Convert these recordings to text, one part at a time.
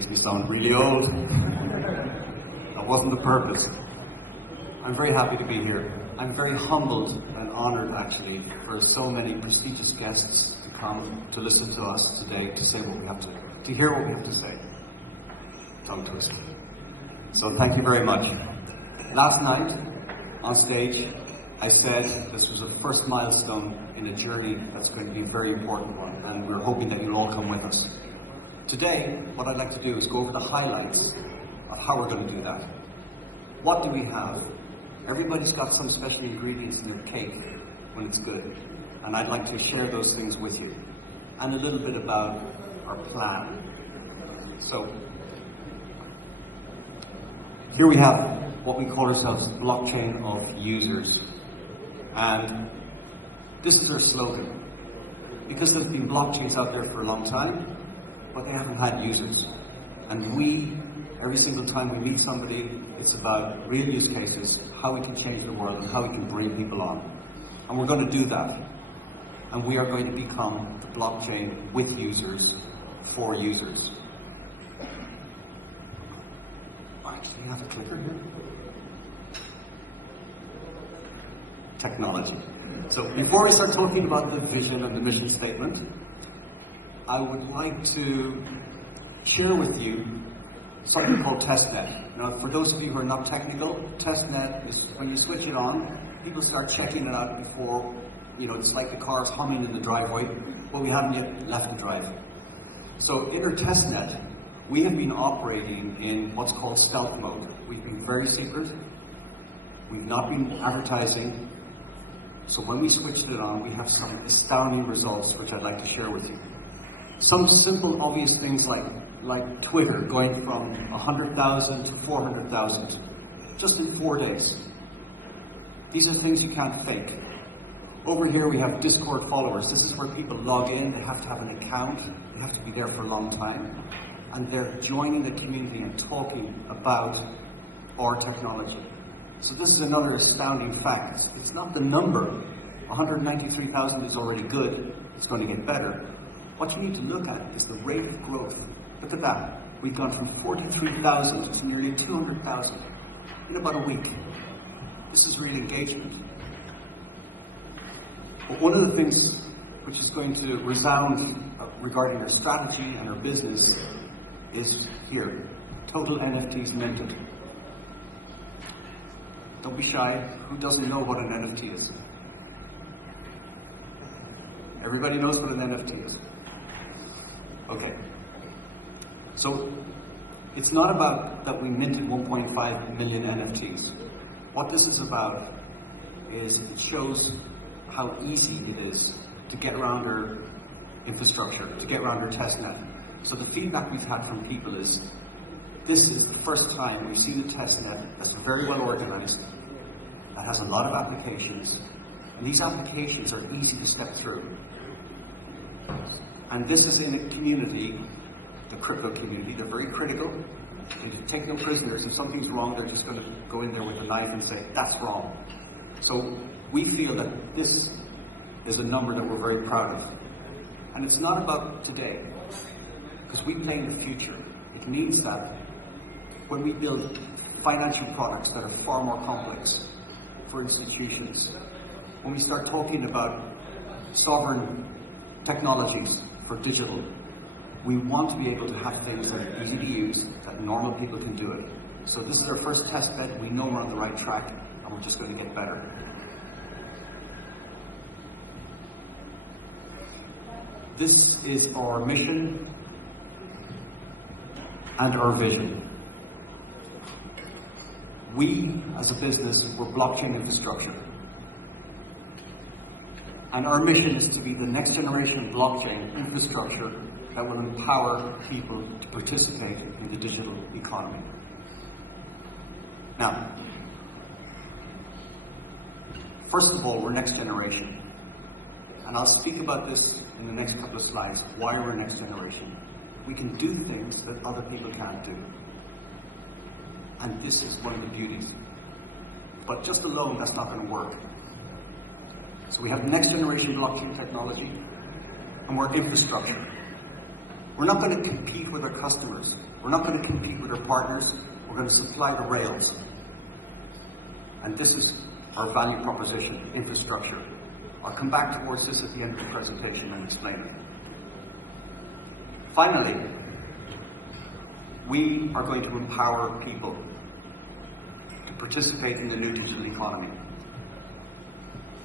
makes me sound really old. That wasn't the purpose. I'm very happy to be here. I'm very humbled and honored, actually, for so many prestigious guests to come to listen to us today, to say what we have to hear what we have to say. Tongue twister. So thank you very much. Last night, on stage, I said this was the first milestone in a journey that's going to be a very important one, and we're hoping that you'll all come with us. Today, what I'd like to do is go over the highlights of how we're going to do that. What do we have? Everybody's got some special ingredients in their cake when it's good, and I'd like to share those things with you, and a little bit about our plan. So, here we have what we call ourselves blockchain of users, and this is our slogan, because there's been blockchains out there for a long time, but they haven't had users, and every single time we meet somebody, it's about real use cases, how we can change the world, and how we can bring people on. And we're going to do that. And we are going to become the blockchain with users, for users. Actually, you have a clicker here? Technology. So before we start talking about the vision and the mission statement, I would like to share with you something called testnet. Now, for those of you who are not technical, testnet is when you switch it on, people start checking it out before, it's like the car's humming in the driveway, but we haven't yet left the drive. So in our testnet, we have been operating in what's called stealth mode. We've been very secret. We've not been advertising. So when we switched it on, we have some astounding results, which I'd like to share with you. Some simple, obvious things like Twitter going from 100,000 to 400,000 just in 4 days. These are things you can't fake. Over here we have Discord followers. This is where people log in, they have to have an account, they have to be there for a long time, and they're joining the community and talking about our technology. So this is another astounding fact. It's not the number. 193,000 is already good. It's going to get better. What you need to look at is the rate of growth. Look at that. We've gone from 43,000 to nearly 200,000 in about a week. This is real engagement. But one of the things which is going to resound regarding our strategy and our business is here. Total NFTs minted. Don't be shy. Who doesn't know what an NFT is? Everybody knows what an NFT is. Okay. So, it's not about that we minted 1.5 million NFTs. What this is about is it shows how easy it is to get around our infrastructure, to get around our testnet. So the feedback we've had from people is, this is the first time we see the testnet that's very well organized, that has a lot of applications, and these applications are easy to step through. And this is in a community, the crypto community, they're very critical. They take no prisoners. If something's wrong, they're just going to go in there with a knife and say, that's wrong. So we feel that this is a number that we're very proud of. And it's not about today, because we play in the future. It means that when we build financial products that are far more complex for institutions, when we start talking about sovereign technologies for digital, we want to be able to have things that are easy to use, that normal people can do it. So this is our first test bed. We know we're on the right track, and we're just going to get better. This is our mission and our vision. We, as a business, we're blockchain infrastructure. And our mission is to be the next generation blockchain infrastructure that will empower people to participate in the digital economy. Now, first of all, we're next generation. And I'll speak about this in the next couple of slides, why we're next generation. We can do things that other people can't do. And this is one of the beauties. But just alone, that's not going to work. So we have next generation blockchain technology, and we're infrastructure. We're not going to compete with our customers. We're not going to compete with our partners. We're going to supply the rails. And this is our value proposition, infrastructure. I'll come back towards this at the end of the presentation and explain it. Finally, we are going to empower people to participate in the new digital economy.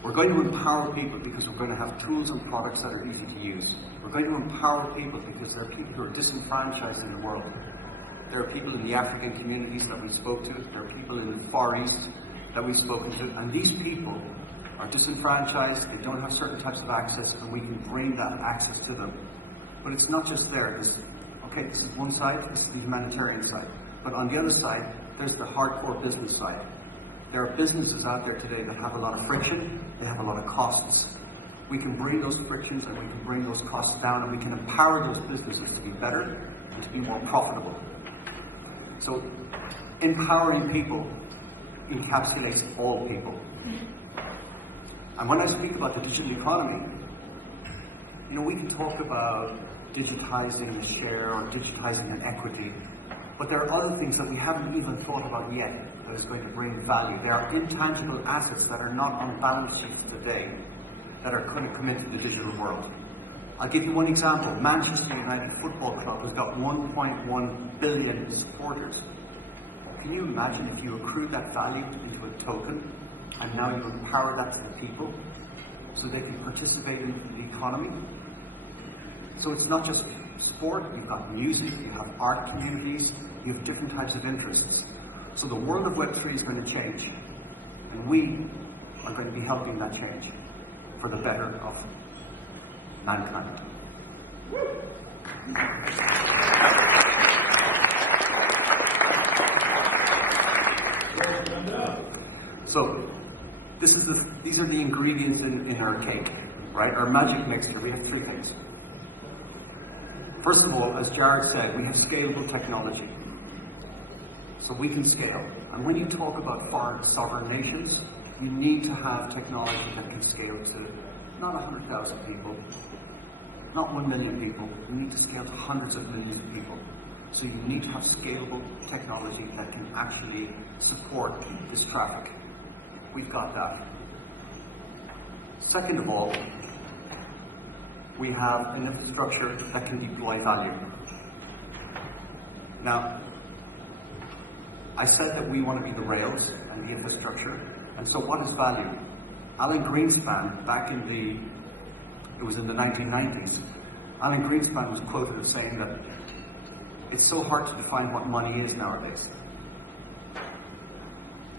We're going to empower people because we're going to have tools and products that are easy to use. We're going to empower people because there are people who are disenfranchised in the world. There are people in the African communities that we spoke to. There are people in the Far East that we've spoken to. And these people are disenfranchised. They don't have certain types of access, and we can bring that access to them. But it's not just there. Okay, this is one side. This is the humanitarian side. But on the other side, there's the hardcore business side. There are businesses out there today that have a lot of friction, they have a lot of costs. We can bring those frictions and we can bring those costs down, and we can empower those businesses to be better and to be more profitable. So, empowering people encapsulates all people. And when I speak about the digital economy, we can talk about digitizing the share or digitizing an equity, but there are other things that we haven't even thought about yet that is going to bring value. There are intangible assets that are not on balance sheets today that are going to come into the digital world. I'll give you one example. Manchester United Football Club has got 1.1 billion supporters. Can you imagine if you accrued that value into a token and now you empower that to the people so they can participate in the economy? So it's not just sport, you've got music, you have art communities, you have different types of interests. So the world of Web3 is going to change, and we are going to be helping that change for the better of mankind. So these are the ingredients in our cake, right? Our magic mixture. We have three things. First of all, as Jared said, we have scalable technology. So we can scale. And when you talk about foreign sovereign nations, you need to have technology that can scale to not 100,000 people, not 1 million people. You need to scale to hundreds of millions of people. So you need to have scalable technology that can actually support this traffic. We've got that. Second of all, we have an infrastructure that can deploy value. Now, I said that we want to be the rails and the infrastructure, and so what is value? Alan Greenspan, it was in the 1990s, Alan Greenspan was quoted as saying that it's so hard to define what money is nowadays.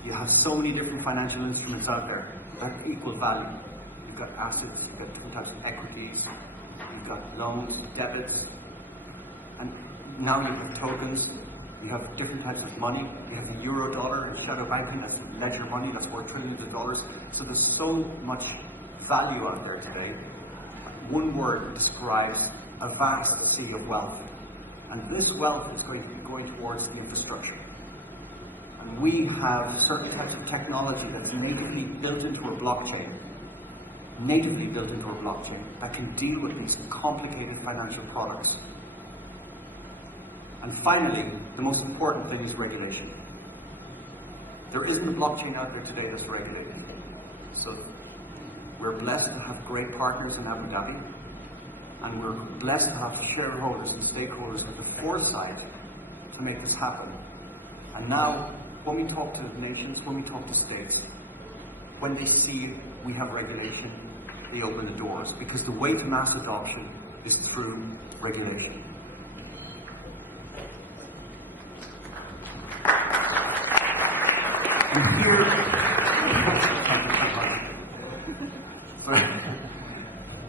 You have so many different financial instruments out there that equal value. You've got assets, you've got different types of equities, you've got loans, debits, and now you have tokens, you have different types of money. You have the euro dollar and shadow banking, that's ledger money, that's worth trillions of dollars. So there's so much value out there today. One word describes a vast sea of wealth. And this wealth is going to be going towards the infrastructure. And we have certain types of technology that's natively built into a blockchain. That can deal with these complicated financial products. And finally, the most important thing is regulation. There isn't a blockchain out there today that's regulated. So we're blessed to have great partners in Abu Dhabi, and we're blessed to have shareholders and stakeholders with the foresight to make this happen. And now, when we talk to nations, when we talk to states, when they see we have regulation, they open the doors, because the way to mass adoption is through regulation. And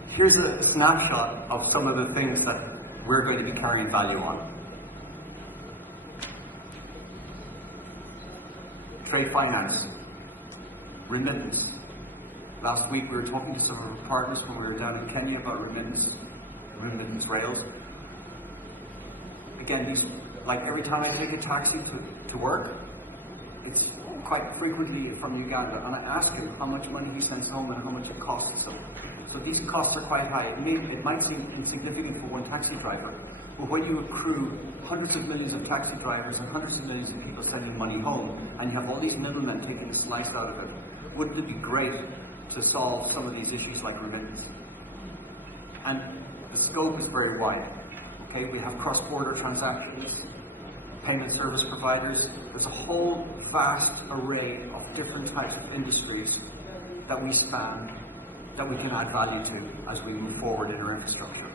here's a snapshot of some of the things that we're going to be carrying value on. Trade finance, remittance. Last week we were talking to some of our partners when we were down in Kenya about remittance rails. Again, like every time I take a taxi to work, it's quite frequently from Uganda, and I ask him how much money he sends home and how much it costs him. So these costs are quite high. It might seem insignificant for one taxi driver, but when you accrue hundreds of millions of taxi drivers and hundreds of millions of people sending money home, and you have all these middlemen taking a slice out of it, wouldn't it be great to solve some of these issues like remittance? And the scope is very wide. Okay, we have cross-border transactions, payment service providers. There's a whole vast array of different types of industries that we span, that we can add value to as we move forward in our infrastructure.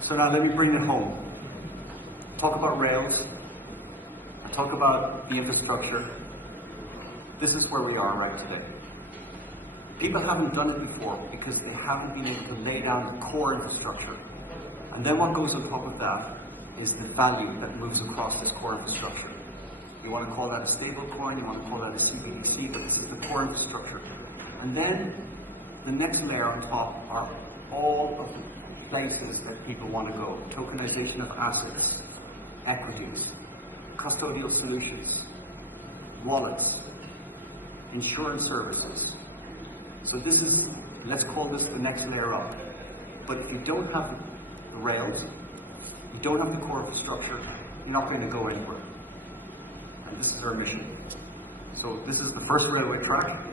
So now let me bring it home. Talk about rails, talk about the infrastructure. This is where we are right today. People haven't done it before because they haven't been able to lay down the core infrastructure. And then what goes on top of that is the value that moves across this core infrastructure. You want to call that a stable coin, you want to call that a CBDC, but this is the core infrastructure. And then the next layer on top are all of the places that people want to go. Tokenization of assets, equities, custodial solutions, wallets, insurance services. So this is, let's call this the next layer up. But if you don't have the rails, you don't have the core infrastructure, you're not going to go anywhere. And this is our mission. So this is the first railway track.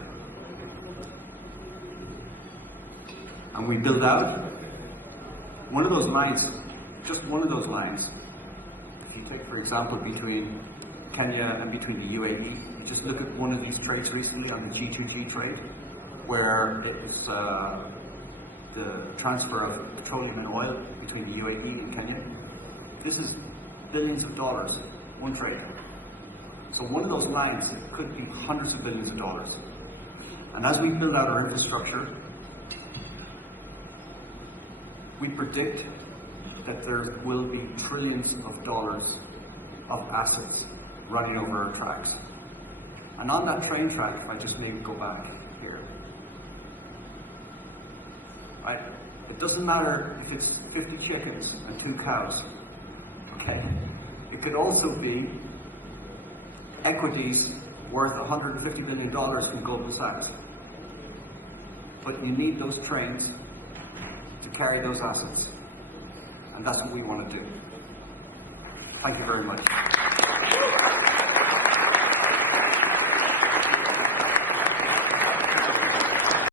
And we build out one of those lines, just one of those lines. If you take, for example, between Kenya and between the UAE, you just look at one of these trades recently on the G2G trade, where it was the transfer of petroleum and oil between the UAE and Kenya. This is billions of dollars, one trade. So one of those lines could be hundreds of billions of dollars. And as we build out our infrastructure, we predict that there will be trillions of dollars of assets running over our tracks. And on that train track, if I just maybe go back here, right? It doesn't matter if it's 50 chickens and 2 cows, okay? It could also be equities worth $150 billion in Goldman Sachs. But you need those trains to carry those assets. And that's what we want to do. Thank you very much.